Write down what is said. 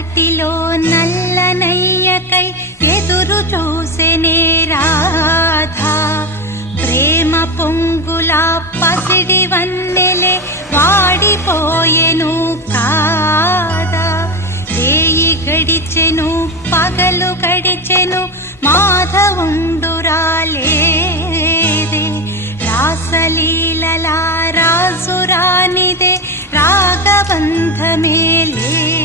తటిలో నల్లనయ్యకై ఎదురు చూసెనే రాధా. ప్రేమ పొంగుల పసిడి వన్నెలే వాడిపోయెను కాదా. రేయి గడిచెను పగలు గడిచెను మాధవుండురాలేదే. రాసలీలలా రాజురానిదే రాగబంధమే లే.